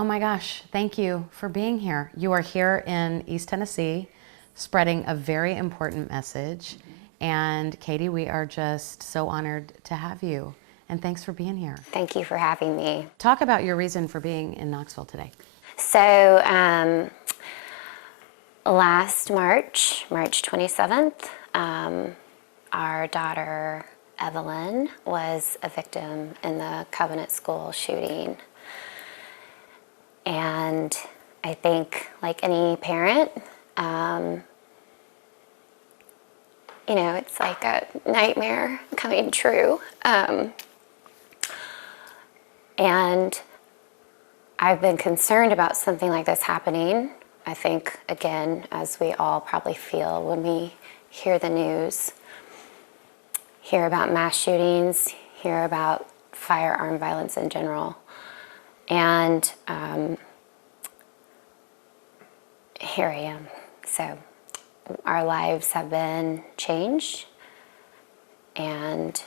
Oh my gosh, thank you for being here. You are here in East Tennessee, spreading a very important message. And Katy, we are just so honored to have you. And thanks for being here. Thank you for having me. Talk about your reason for being in Knoxville today. So last March 27th, our daughter Evelyn was a victim in the Covenant School shooting. And I think, like any parent, it's like a nightmare coming true. And I've been concerned about something like this happening. I think, again, as we all probably feel when we hear the news, hear about mass shootings, hear about firearm violence in general. And here I am. So our lives have been changed, and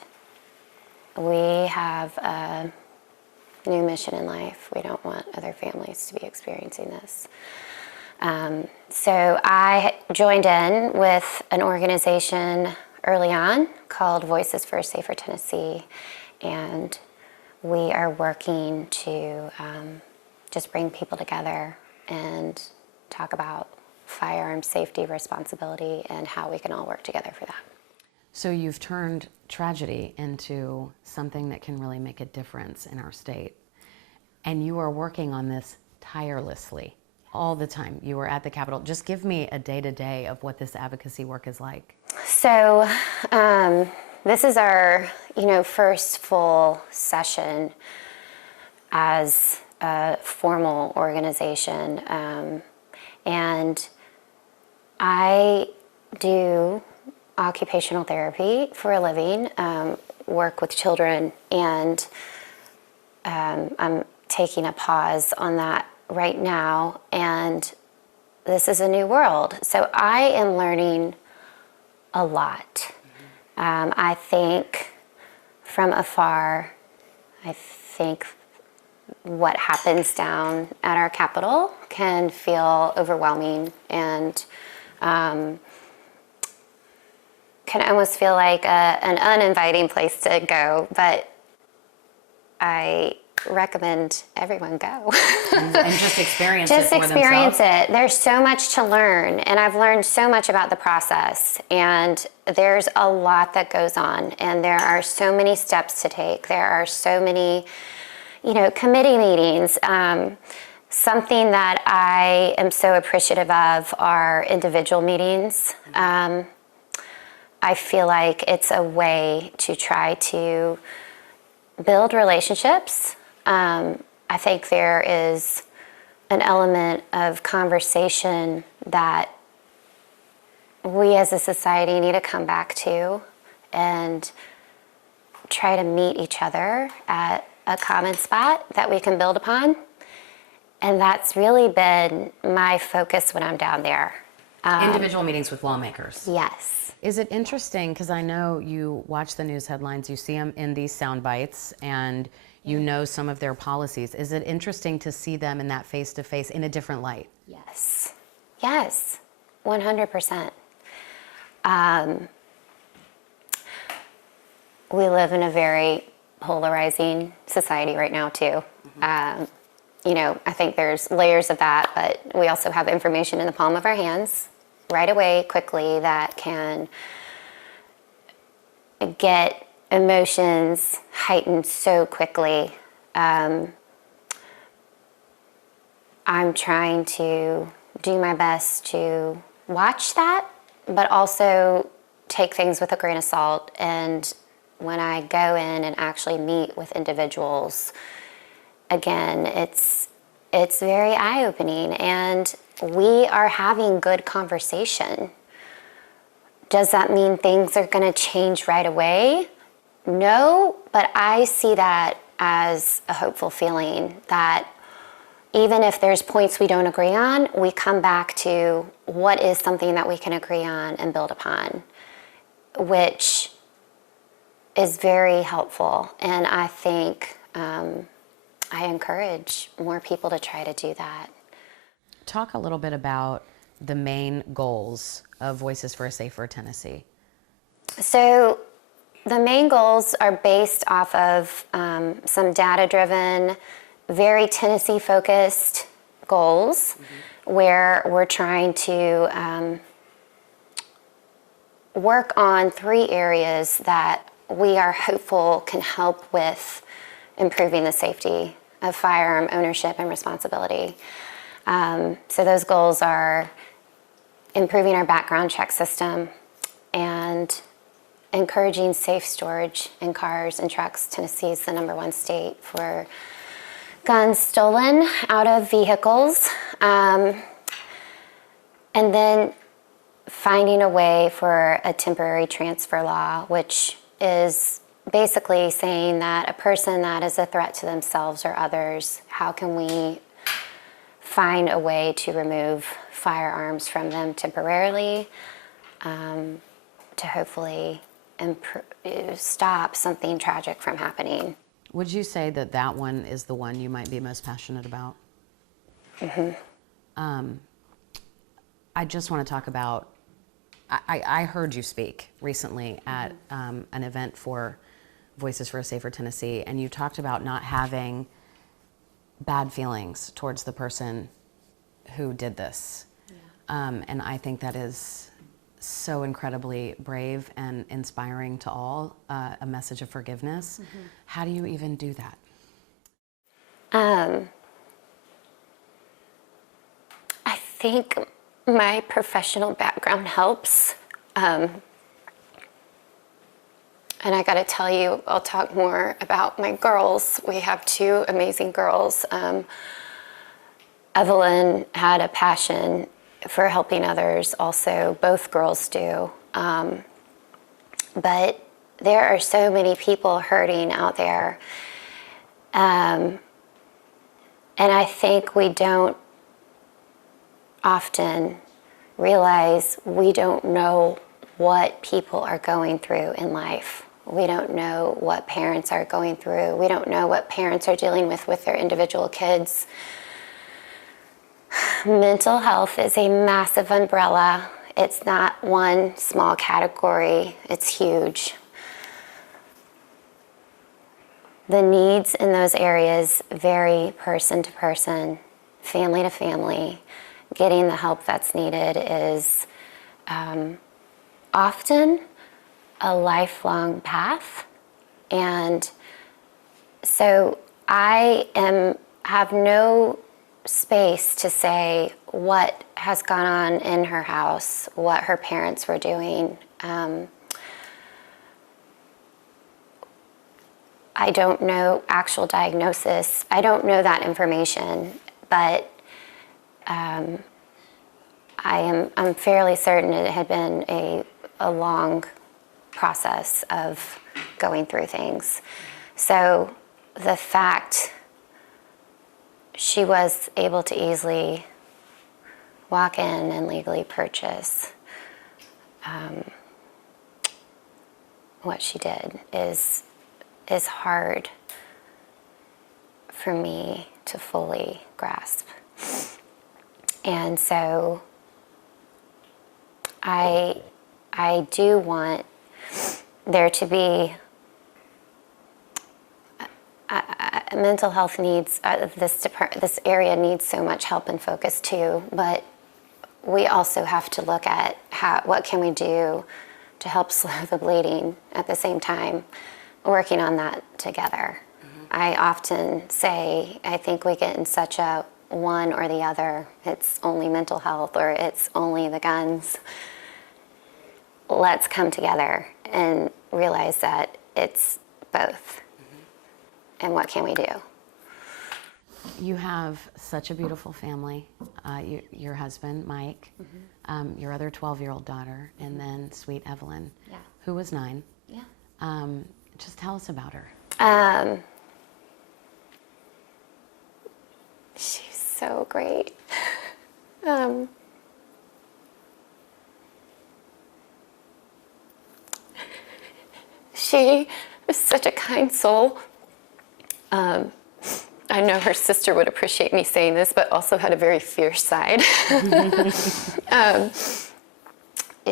we have a new mission in life. We don't want other families to be experiencing this. So I joined in with an organization early on called Voices for a Safer Tennessee, and we are working to just bring people together and talk about firearm safety, responsibility, and how we can all work together for that. So you've turned tragedy into something that can really make a difference in our state. And you are working on this tirelessly all the time. You were at the Capitol. Just give me a day-to-day of what this advocacy work is like. So this is our, first full session as a formal organization. And I do occupational therapy for a living, work with children, and I'm taking a pause on that right now, and this is a new world. So I am learning a lot. I think from afar, I think what happens down at our Capitol can feel overwhelming and can almost feel like an uninviting place to go, but I recommend everyone go. And just experience it for Just experience themselves. it. There's so much to learn, and I've learned so much about the process, and there's a lot that goes on, and there are so many steps to take. There are so many, committee meetings. Something that I am so appreciative of are individual meetings. I feel like it's a way to try to build relationships. I think there is an element of conversation that we as a society need to come back to and try to meet each other at a common spot that we can build upon. And that's really been my focus when I'm down there. Individual meetings with lawmakers. Yes. Is it interesting, because I know you watch the news headlines, you see them in these sound bites, and you know some of their policies. Is it interesting to see them in that face-to-face in a different light? Yes. Yes, 100%. We live in a very polarizing society right now, too. I think there's layers of that, but we also have information in the palm of our hands right away, quickly, that can get emotions heightened so quickly. I'm trying to do my best to watch that, but also take things with a grain of salt. And when I go in and actually meet with individuals, again, it's very eye-opening, and we are having good conversation. Does that mean things are going to change right away? No, but I see that as a hopeful feeling that even if there's points we don't agree on, we come back to what is something that we can agree on and build upon, which is very helpful. And I think I encourage more people to try to do that. Talk a little bit about the main goals of Voices for a Safer Tennessee. So the main goals are based off of some data-driven, very Tennessee-focused goals, where we're trying to work on 3 areas that we are hopeful can help with improving the safety of firearm ownership and responsibility. So those goals are improving our background check system and encouraging safe storage in cars and trucks. Tennessee is the #1 state for guns stolen out of vehicles. And then finding a way for a temporary transfer law, which is basically saying that a person that is a threat to themselves or others, how can we find a way to remove firearms from them temporarily, to hopefully stop something tragic from happening. Would you say that that one is the one you might be most passionate about? I just want to talk about, I heard you speak recently at an event for Voices for a Safer Tennessee, and you talked about not having bad feelings towards the person who did this. And I think that is so incredibly brave and inspiring to all, a message of forgiveness. How do you even do that? I think my professional background helps. And I got to tell you, I'll talk more about my girls. We have 2 amazing girls. Evelyn had a passion for helping others, also, both girls do. But there are so many people hurting out there. And I think we don't often realize we don't know what people are going through in life. We don't know what parents are going through. We don't know what parents are dealing with their individual kids. Mental health is a massive umbrella. It's not one small category. It's huge. The needs in those areas vary person to person, family to family. Getting the help that's needed is often a lifelong path. And so I have no space to say what has gone on in her house, what her parents were doing. I don't know actual diagnosis. I don't know that information, but I'm fairly certain it had been a long process of going through things. So the fact she was able to easily walk in and legally purchase what she did is hard for me to fully grasp. And so I do want there to be mental health needs. This area needs so much help and focus too. But we also have to look at what can we do to help slow the bleeding at the same time, working on that together. I often say I think we get in such a one or the other. It's only mental health or it's only the guns. Let's come together and realize that it's both. And what can we do? You have such a beautiful family. Your husband, Mike, your other 12-year-old daughter, and then sweet Evelyn, who was 9. Yeah. Just tell us about her. She's so great. She was such a kind soul. I know her sister would appreciate me saying this, but also had a very fierce side.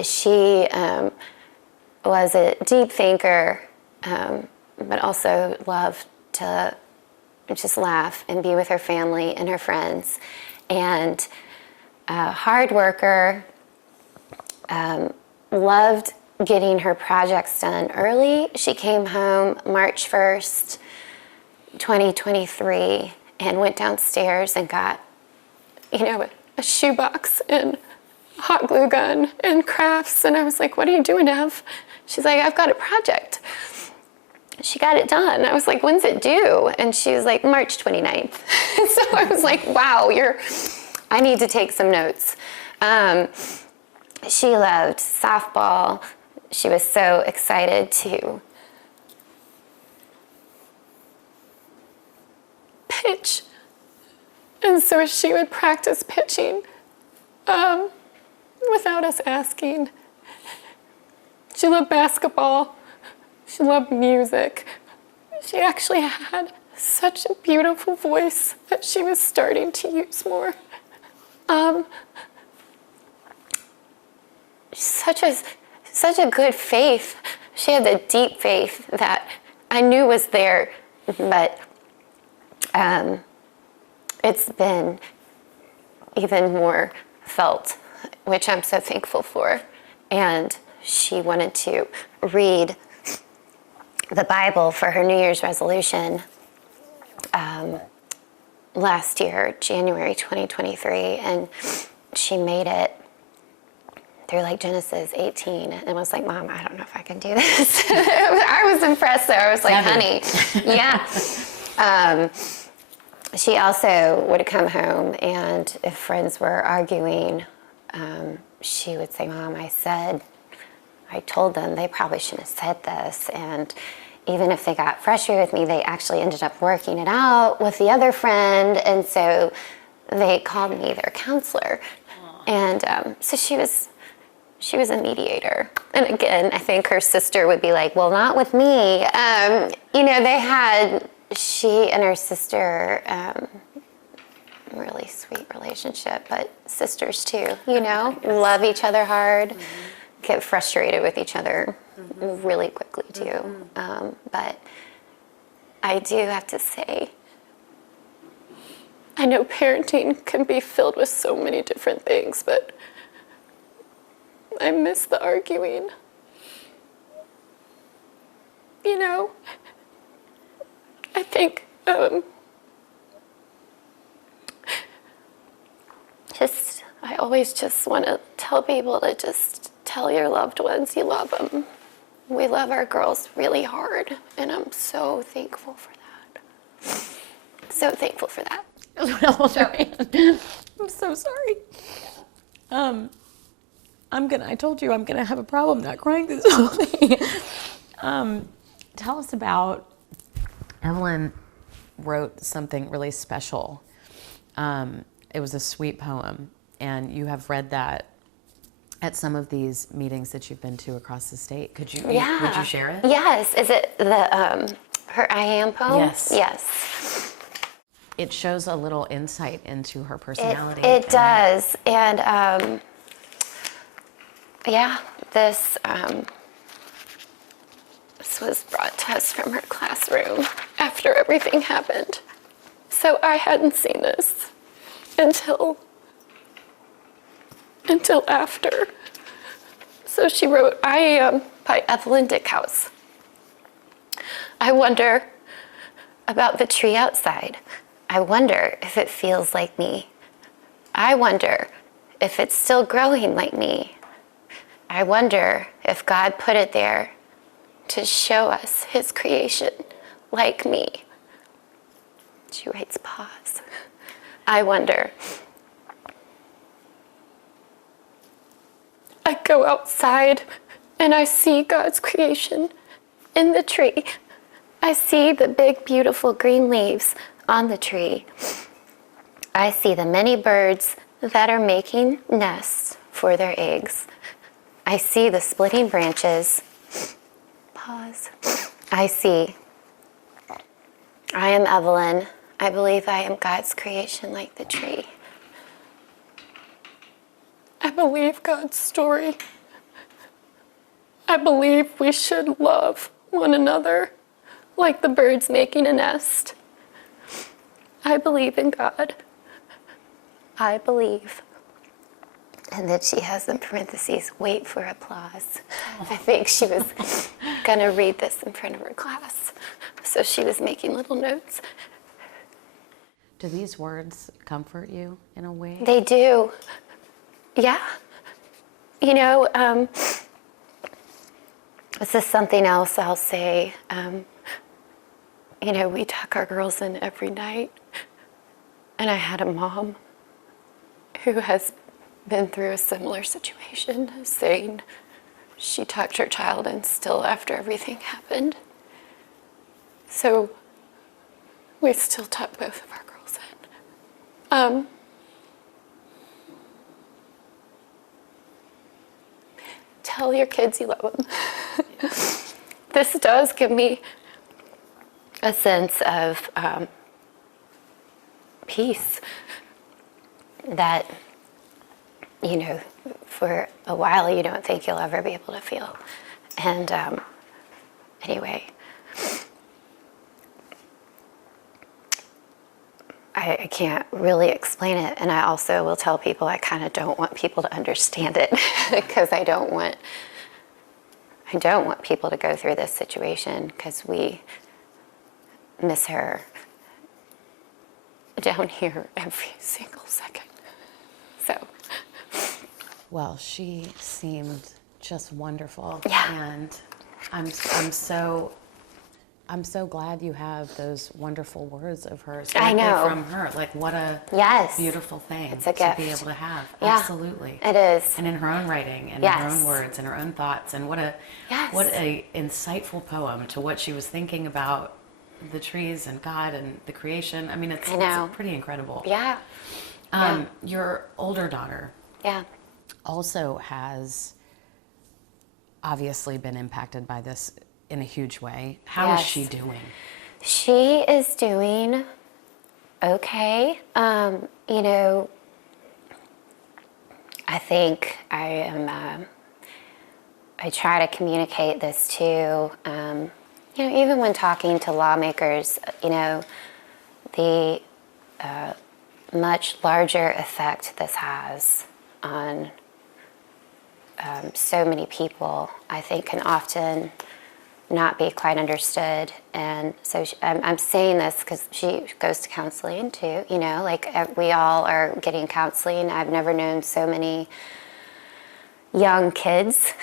She was a deep thinker, but also loved to just laugh and be with her family and her friends. And a hard worker, loved getting her projects done early. She came home March 1st, 2023, and went downstairs and got, a shoebox and a hot glue gun and crafts. And I was like, what are you doing, Ev? She's like, I've got a project. She got it done. I was like, when's it due? And she was like, March 29th. So I was like, wow, I need to take some notes. She loved softball. She was so excited to pitch. And so she would practice pitching without us asking. She loved basketball. She loved music. She actually had such a beautiful voice that she was starting to use more. Such a good faith. She had the deep faith that I knew was there, but it's been even more felt, which I'm so thankful for. And she wanted to read the Bible for her New Year's resolution last year, January 2023, and she made it through like Genesis 18 and was like, Mom, I don't know if I can do this. I was impressed though. I was like, honey, yeah. She also would come home, and if friends were arguing, she would say, Mom, I told them they probably shouldn't have said this. And even if they got frustrated with me, they actually ended up working it out with the other friend. And so they called me their counselor. And so she was a mediator. And again, I think her sister would be like, well, not with me. She and her sister, really sweet relationship, but sisters too, love each other hard, get frustrated with each other really quickly too. But I do have to say, I know parenting can be filled with so many different things, but I miss the arguing. I think I always just want to tell people to just tell your loved ones you love them. We love our girls really hard, and I'm so thankful for that. So thankful for that. I'm so sorry. I told you I'm gonna have a problem not crying this whole thing. Tell us about, Evelyn wrote something really special. It was a sweet poem, and you have read that at some of these meetings that you've been to across the state. Would you share it? Yes. Is it her I Am poem? Yes. Yes. It shows a little insight into her personality. It does. And this was brought to us from her classroom after everything happened. So I hadn't seen this until after. So she wrote, I Am by Katy Dieckhaus. I wonder about the tree outside. I wonder if it feels like me. I wonder if it's still growing like me. I wonder if God put it there to show us his creation like me. She writes, pause. I wonder. I go outside and I see God's creation in the tree. I see the big, beautiful green leaves on the tree. I see the many birds that are making nests for their eggs. I see the splitting branches. Pause. I am Evelyn. I believe I am God's creation like the tree. I believe God's story. I believe we should love one another like the birds making a nest. I believe in God. I believe. And then she has in parentheses, wait for applause. I think she was going to read this in front of her class. So she was making little notes. Do these words comfort you in a way? They do. Yeah. You know, this is something else I'll say. You know, we tuck our girls in every night. And I had a mom who has been through a similar situation, saying she tucked her child in still after everything happened. So we still tuck both of our girls in. Tell your kids you love them. This does give me a sense of peace that, you know, for a while you don't think you'll ever be able to feel. And anyway, I can't really explain it, and I also will tell people I kind of don't want people to understand it because I don't want people to go through this situation because we miss her down here every single second. So. Well, she seemed just wonderful. Yeah. And I'm so glad you have those wonderful words of hers. I know. From her. Like, what a beautiful thing it's a to gift. be able to have. Yeah, absolutely. it is. And in her own writing, and in her own words, and her own thoughts, and what a insightful poem to what she was thinking about the trees and God and the creation. I mean, it's pretty incredible. Yeah. Your older daughter also has obviously been impacted by this in a huge way. How is she doing? She is doing okay. You know, I think I try to communicate this too. You know, even when talking to lawmakers, you know, the much larger effect this has on so many people, I think, can often not be quite understood. And so I'm saying this because she goes to counseling too, you know, like we all are getting counseling. I've never known so many young kids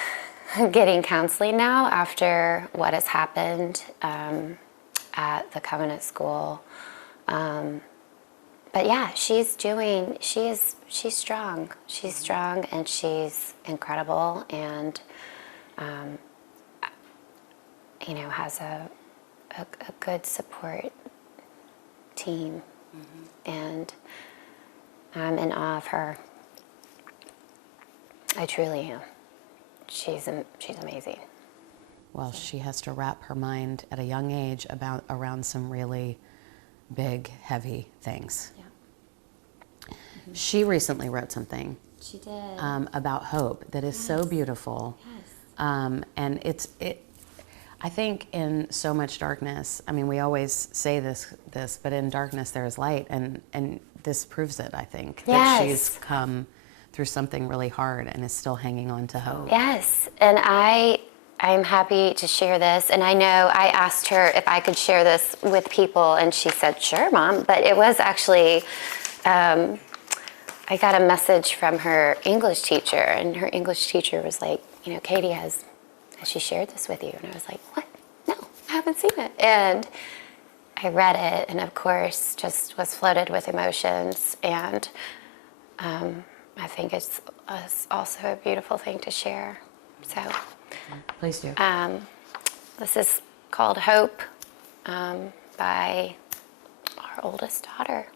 getting counseling now after what has happened at the Covenant School. But yeah, she's strong. She's strong and she's incredible, and you know, has a good support team. And I'm in awe of her. I truly am. She's amazing. Well, she has to wrap her mind at a young age around some really big, heavy things. Yeah. She recently wrote something. She did. About hope that is so beautiful. Yes. And I think in so much darkness, I mean, we always say this, but in darkness there is light, and this proves it, I think. That she's come through something really hard and is still hanging on to hope. Yes, and I'm happy to share this, and I know I asked her if I could share this with people, and she said, sure, Mom, but it was actually, I got a message from her English teacher, and her English teacher was like, you know, Katie, has she shared this with you? And I was like, what? No, I haven't seen it. And I read it, and of course, just was flooded with emotions, and I think it's also a beautiful thing to share. So, please do. This is called Hope by our oldest daughter.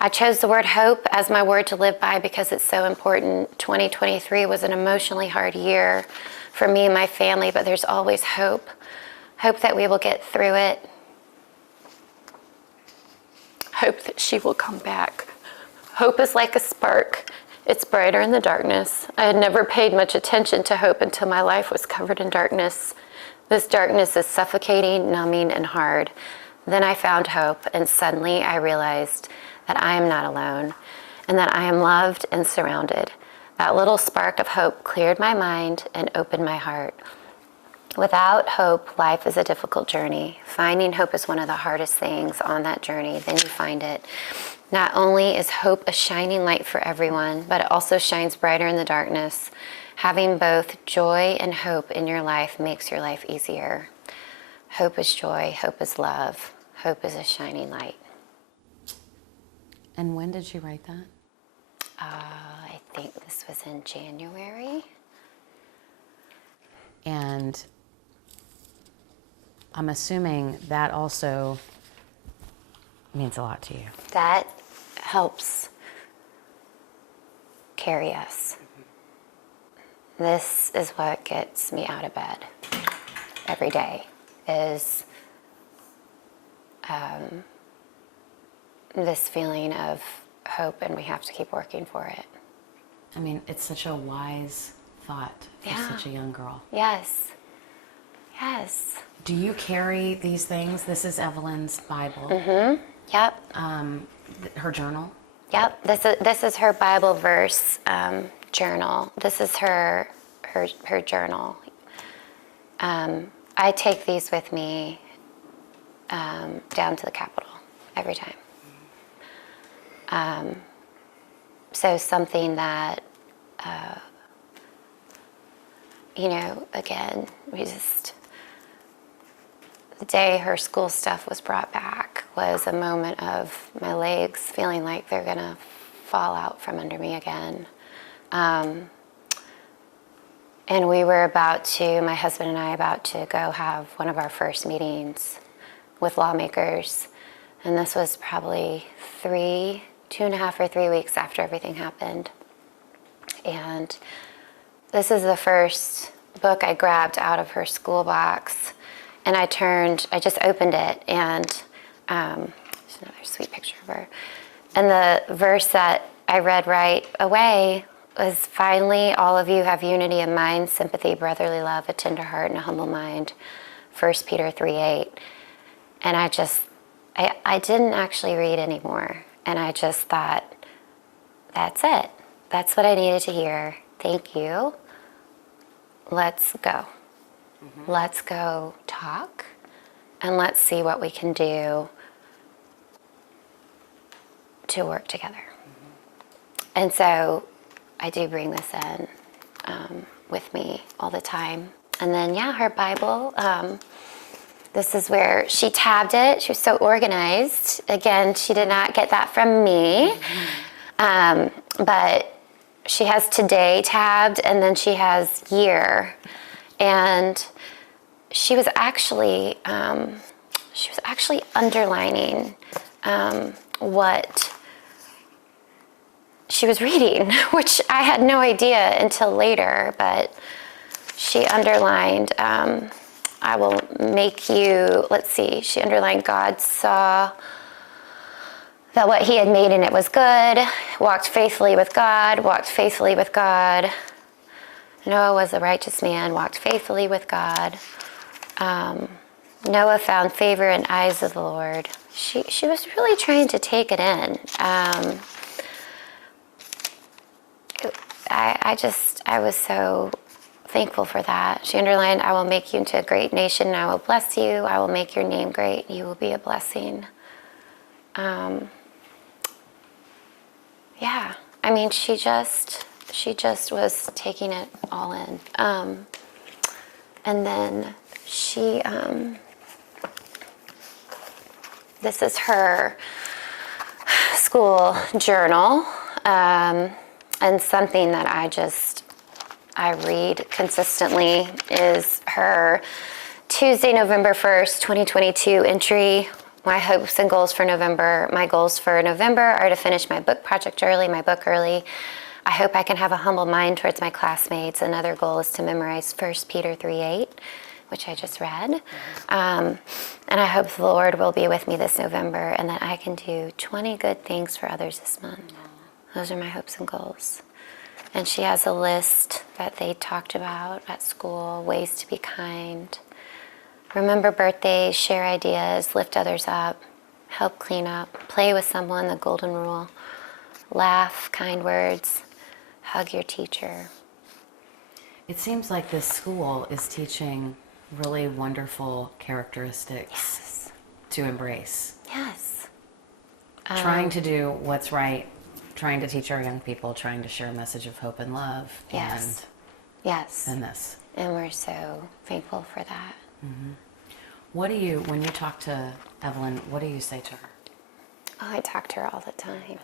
I chose the word hope as my word to live by because it's so important. 2023 was an emotionally hard year for me and my family, but there's always hope. Hope that we will get through it. hope that she will come back. Hope is like a spark. It's brighter in the darkness. I had never paid much attention to hope until my life was covered in darkness. This darkness is suffocating, numbing, and hard. Then I found hope, and suddenly I realized that I am not alone, and that I am loved and surrounded. That little spark of hope cleared my mind and opened my heart. Without hope, life is a difficult journey. Finding hope is one of the hardest things on that journey. Then you find it. Not only is hope a shining light for everyone, but it also shines brighter in the darkness. Having both joy and hope in your life makes your life easier. Hope is joy. Hope is love. Hope is a shining light. And when did you write that? I think this was in January. And I'm assuming that also means a lot to you. That helps carry us. This is what gets me out of bed every day, is this feeling of hope, and we have to keep working for it. I mean, it's such a wise thought for such a young girl. Yes. Yes. Do you carry these things? This is Evelyn's Bible. Mm-hmm. Yep. Her journal. Yep. This is her Bible verse journal. This is her journal. I take these with me down to the Capitol every time. So something that, again, the day her school stuff was brought back was a moment of my legs feeling like they're gonna fall out from under me again. And we were my husband and I, about to go have one of our first meetings with lawmakers. And this was probably 2.5 or 3 weeks after everything happened. And this is the first book I grabbed out of her school box. And I just opened it, and there's another sweet picture of her. And the verse that I read right away was, finally, all of you have unity of mind, sympathy, brotherly love, a tender heart, and a humble mind. 1 Peter 3:8. And I didn't actually read anymore. And I just thought, that's it. That's what I needed to hear. Thank you. Let's go. Mm-hmm. Let's go talk, and let's see what we can do to work together. Mm-hmm. And so I do bring this in with me all the time. And then, her Bible, this is where she tabbed it. She was so organized. Again, she did not get that from me. Mm-hmm. But she has today tabbed, and then she has year. And she was actually underlining what she was reading, which I had no idea until later. But she underlined, I will make you, she underlined, God saw that what he had made and it was good, walked faithfully with God, Noah was a righteous man, walked faithfully with God. Noah found favor in the eyes of the Lord. She was really trying to take it in. I was so thankful for that. She underlined, I will make you into a great nation, and I will bless you. I will make your name great. You will be a blessing. She just was taking it all in. And then this is her school journal, and something that I read consistently is her Tuesday, November 1st, 2022 entry. My hopes and goals for November. My goals for November are to finish my book early. I hope I can have a humble mind towards my classmates. Another goal is to memorize 1 Peter 3:8. which I just read. And I hope the Lord will be with me this November and that I can do 20 good things for others this month. Those are my hopes and goals. And she has a list that they talked about at school, ways to be kind. Remember birthdays, share ideas, lift others up, help clean up, play with someone, the golden rule, laugh, kind words, hug your teacher. It seems like this school is teaching really wonderful characteristics to embrace. Yes. Trying to do what's right, trying to teach our young people, trying to share a message of hope and love. Yes. And this. And we're so thankful for that. Mm-hmm. What do you, when you talk to Evelyn, what do you say to her? Oh, I talk to her all the time.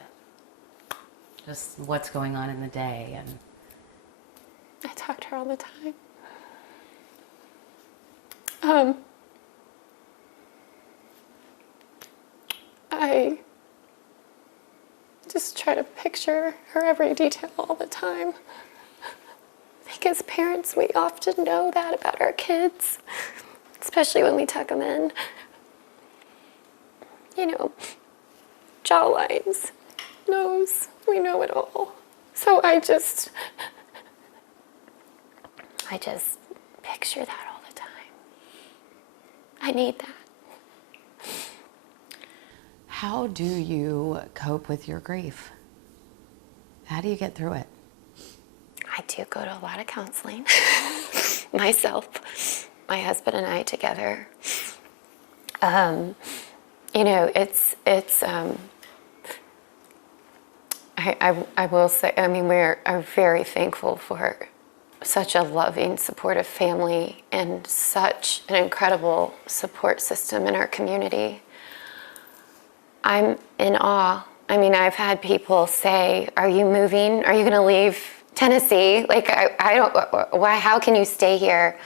Just what's going on in the day and... I talk to her all the time. I just try to picture her every detail all the time. I think as parents, we often know that about our kids, especially when we tuck them in. You know, jaw lines, nose, we know it all. So I just picture that all the time. I need that. How do you cope with your grief? How do you get through it? I do go to a lot of counseling myself, my husband and I together. You know, I will say, I mean, we are very thankful for such a loving, supportive family and such an incredible support system in our community. I'm in awe. I mean, I've had people say, are you moving? Are you going to leave Tennessee? Like, I don't, why, how can you stay here?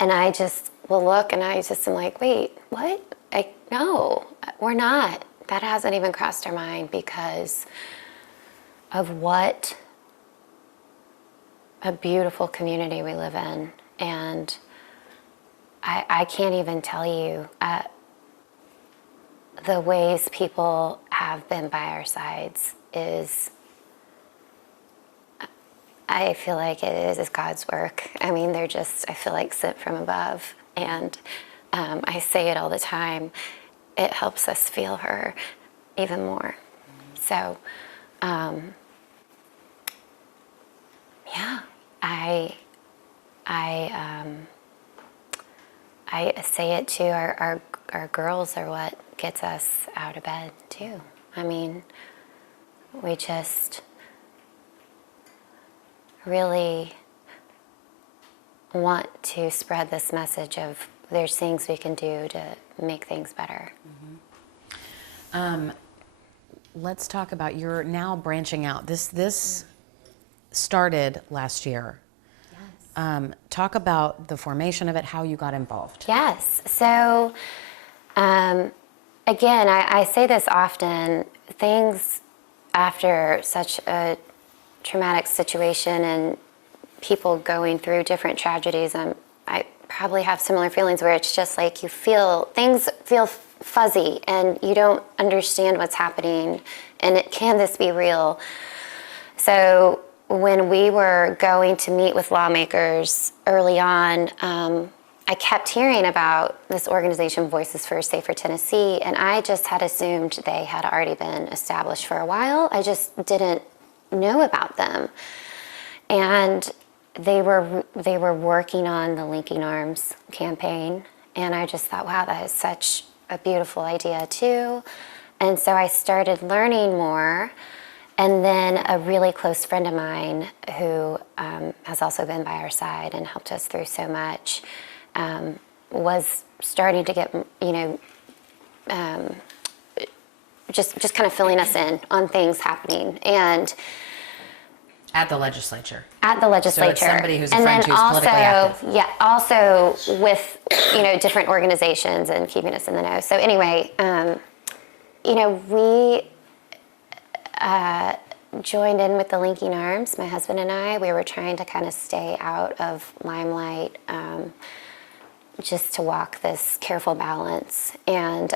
And I just will look and I just am like, wait, what? No, we're not. That hasn't even crossed our mind because of what a beautiful community we live in. And I can't even tell you the ways people have been by our sides is, I feel like it is God's work. I mean, they're just, I feel like sent from above. And I say it all the time. It helps us feel her even more. So, yeah, I say it too. Our girls are what gets us out of bed too. I mean, we just really want to spread this message of there's things we can do to make things better. Mm-hmm. Let's talk about, you're now branching out. This started last year. Yes. Talk about the formation of it, how you got involved. Yes. So, again, I say this often, things after such a traumatic situation and people going through different tragedies, I probably have similar feelings where it's just like things feel fuzzy and you don't understand what's happening and can this be real? So when we were going to meet with lawmakers early on, I kept hearing about this organization, Voices for a Safer Tennessee, and I just had assumed they had already been established for a while. I just didn't know about them. And they were working on the Linking Arms campaign, and I just thought, wow, that is such a beautiful idea too. And so I started learning more, and then a really close friend of mine who has also been by our side and helped us through so much was starting to get, just kind of filling us in on things happening. And At the legislature. At the legislature. So it's somebody who's a friend who's politically active. Yeah, also with, different organizations and keeping us in the know. So anyway, we joined in with the Linking Arms, my husband and I. We were trying to kind of stay out of limelight. just to walk this careful balance. And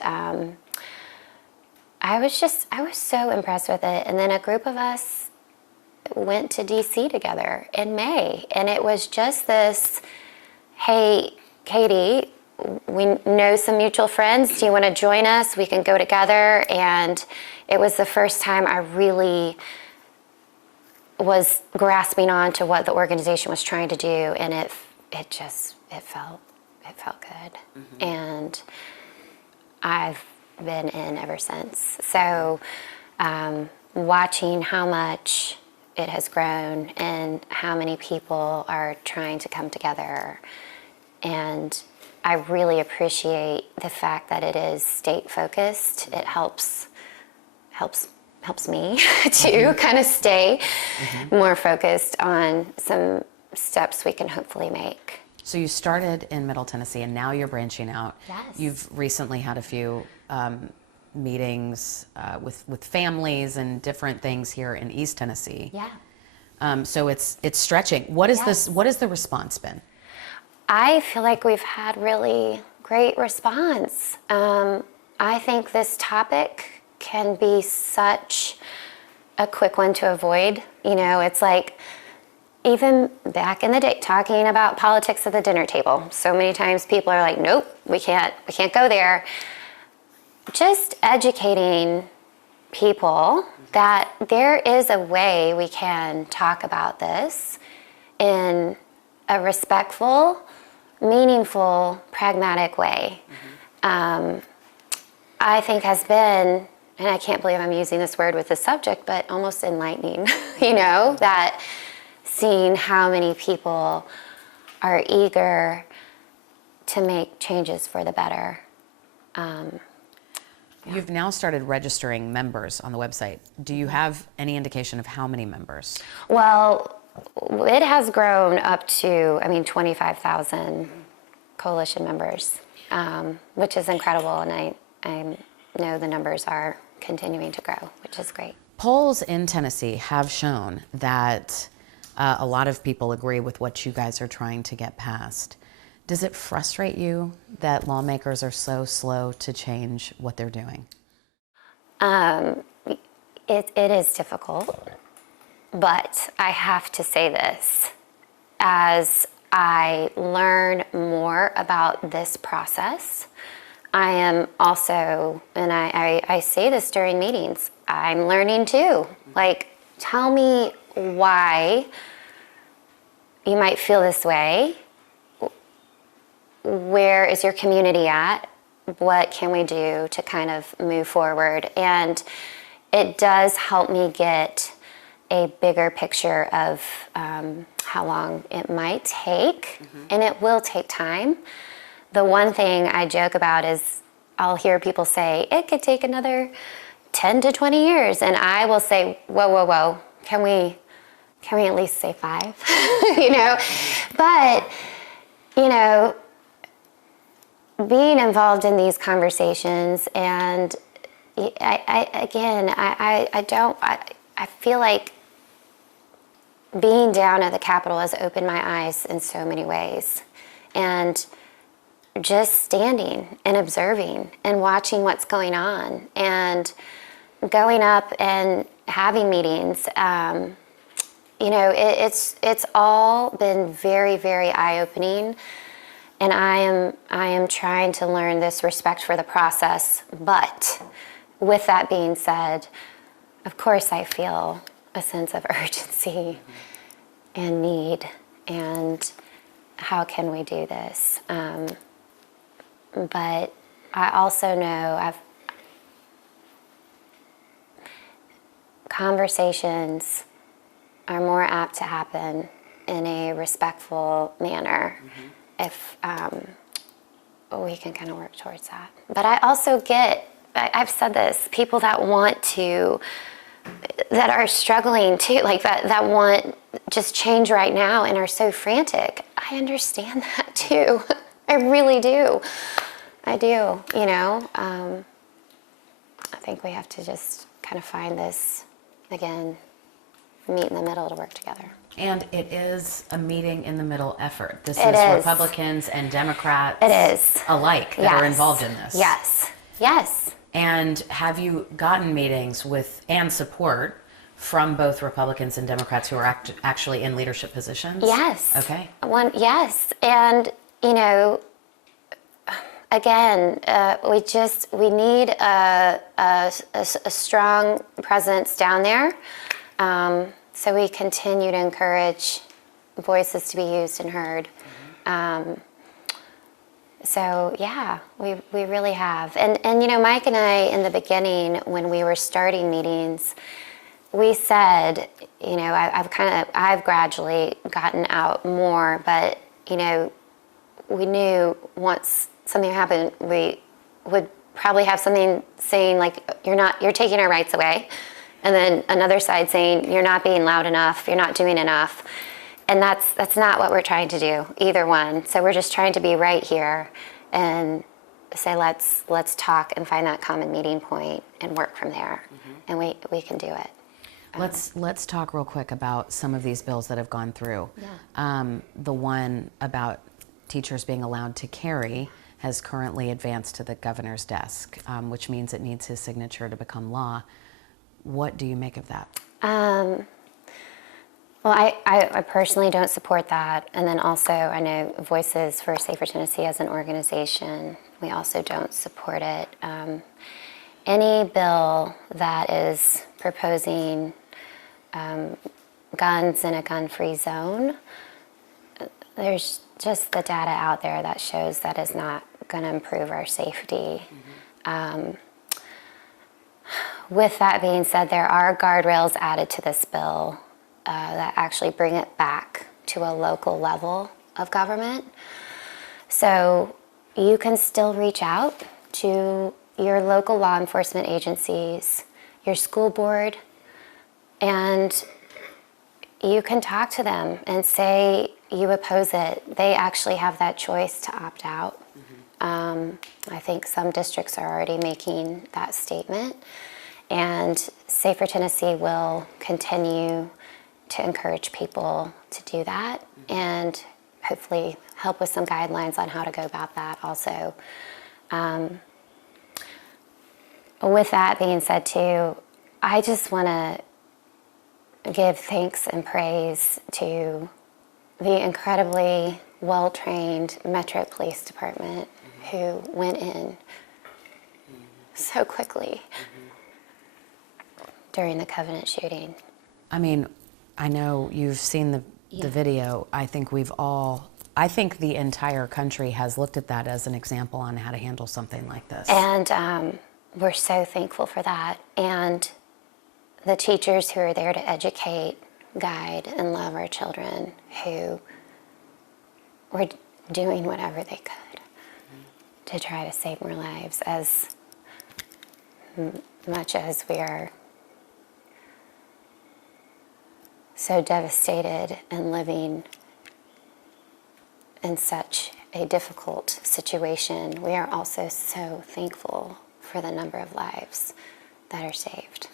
I was so impressed with it. And then a group of us went to DC together in May. And it was just this, hey, Katy, we know some mutual friends. Do you want to join us? We can go together. And it was the first time I really was grasping on to what the organization was trying to do. And it felt good. And I've been in ever since. So watching how much it has grown and how many people are trying to come together, and I really appreciate the fact that it is state focused. It helps me to kind of stay more focused on some steps we can hopefully make. So you started in Middle Tennessee, and now you're branching out. Yes. You've recently had a few meetings with families and different things here in East Tennessee. Yeah. So it's stretching. What is Yes. this? What has the response been? I feel like we've had really great response. I think this topic can be such a quick one to avoid. You know, it's like, even back in the day, talking about politics at the dinner table. So many times people are like, nope, we can't go there. Just educating people that there is a way we can talk about this in a respectful, meaningful, pragmatic way. I think has been, and I can't believe I'm using this word with this subject, but almost enlightening, you know, that seeing how many people are eager to make changes for the better. You've now started registering members on the website. Do you have any indication of how many members? Well, it has grown up to, 25,000 coalition members, which is incredible, and I know the numbers are continuing to grow, which is great. Polls in Tennessee have shown that a lot of people agree with what you guys are trying to get passed. Does it frustrate you that lawmakers are so slow to change what they're doing? It is difficult, but I have to say this. As I learn more about this process, I am also, and I say this during meetings, I'm learning too. Like, tell me why you might feel this way. Where is your community at? What can we do to kind of move forward? And it does help me get a bigger picture of how long it might take, and it will take time. The one thing I joke about is I'll hear people say, it could take another 10 to 20 years. And I will say, whoa, can we at least say 5? You know? But, you know, being involved in these conversations, and I feel like being down at the Capitol has opened my eyes in so many ways. And just standing and observing and watching what's going on and going up and having meetings, you know, it's all been very, very eye-opening. And I am trying to learn this respect for the process. But with that being said, of course I feel a sense of urgency and need, and how can we do this? But I also know conversations are more apt to happen in a respectful manner if we can kind of work towards that. But I also get, I've said this, people that are struggling too, like that want just change right now and are so frantic. I understand that too. I really do. I do, you know. I think we have to just kind of find this, again, meet in the middle to work together. And it is a meeting in the middle effort. This It is is. Republicans and Democrats It is. alike that are involved in this. Yes. Yes. And have you gotten meetings with and support from both Republicans and Democrats who are actually in leadership positions? Yes. Okay. Yes. And, you know, again, we need a strong presence down there. So we continue to encourage voices to be used and heard. So yeah, we really have. And you know, Mike and I, in the beginning, when we were starting meetings, we said, you know, I've gradually gotten out more, but you know, we knew once something happened, we would probably have something saying like, you're taking our rights away. And then another side saying, you're not being loud enough, you're not doing enough. And that's not what we're trying to do, either one. So we're just trying to be right here and say, let's talk and find that common meeting point and work from there. And we can do it. Let's talk real quick about some of these bills that have gone through. Yeah. The one about teachers being allowed to carry has currently advanced to the governor's desk, which means it needs his signature to become law. What do you make of that? Well, I personally don't support that. And then also, I know Voices for Safer Tennessee as an organization, we also don't support it. Any bill that is proposing guns in a gun-free zone, there's just the data out there that shows that is not going to improve our safety. With that being said, there are guardrails added to this bill that actually bring it back to a local level of government. So you can still reach out to your local law enforcement agencies, your school board, and you can talk to them and say you oppose it. They actually have that choice to opt out. I think some districts are already making that statement. And Safer Tennessee will continue to encourage people to do that and hopefully help with some guidelines on how to go about that also. With that being said too, I just want to give thanks and praise to the incredibly well-trained Metro Police Department who went in so quickly during the Covenant shooting. I mean, I know you've seen the video. I think I think the entire country has looked at that as an example on how to handle something like this. And we're so thankful for that. And the teachers who are there to educate, guide, and love our children who were doing whatever they could to try to save more lives, as much as we are so devastated and living in such a difficult situation. We are also so thankful for the number of lives that are saved,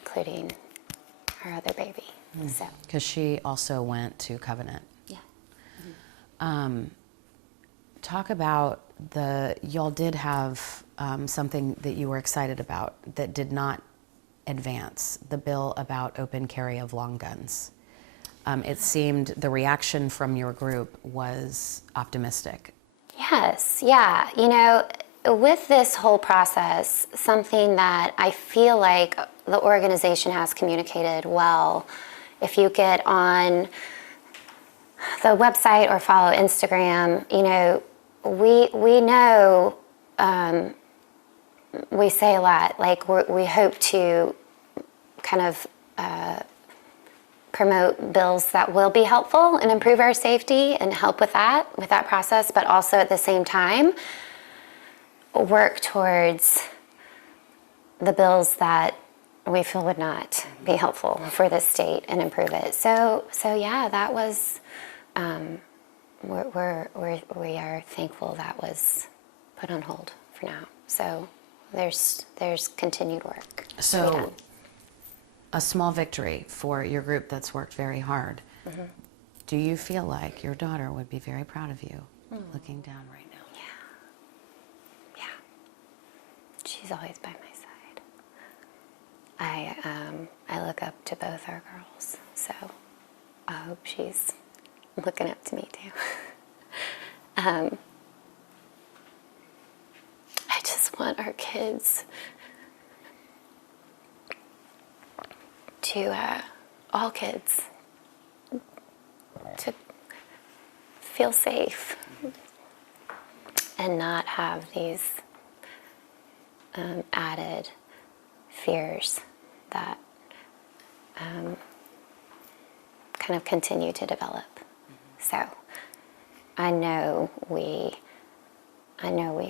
including our other baby. So, because she also went to Covenant. yeah. Talk about y'all did have something that you were excited about that did not advance, the bill about open carry of long guns. It seemed the reaction from your group was optimistic. Yes, yeah. You know, with this whole process, something that I feel like the organization has communicated well, if you get on the website or follow Instagram, you know, we know, we say a lot, like we hope to kind of promote bills that will be helpful and improve our safety and help with that process, but also at the same time work towards the bills that we feel would not be helpful for the state and improve it. So yeah, that was, we are thankful that was put on hold for now. So there's continued work. So a small victory for your group that's worked very hard. Do you feel like your daughter would be very proud of you looking down right now? Yeah. She's always by my side. I look up to both our girls, so I hope she's looking up to me too. I just want our kids to, all kids, to feel safe and not have these added fears that kind of continue to develop. So I know we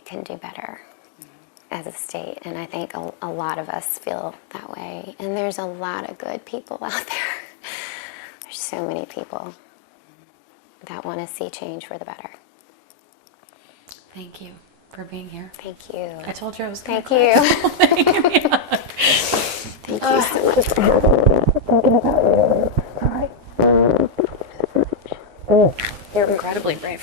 can do better as a state, and I think a lot of us feel that way. And there's a lot of good people out there. There's so many people that want to see change for the better. Thank you for being here. Thank you. I told you I was going to Thank you. Thank you so much for having me. Thinking about you. Sorry. You're incredibly brave.